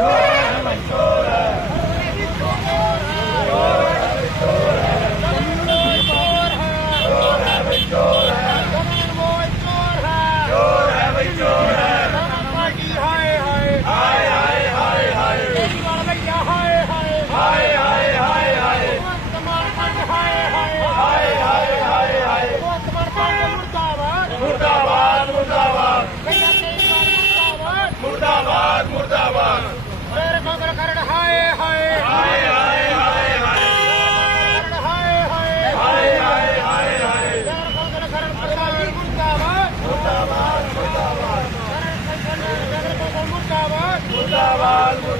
Chora, mãe. வாழ்வு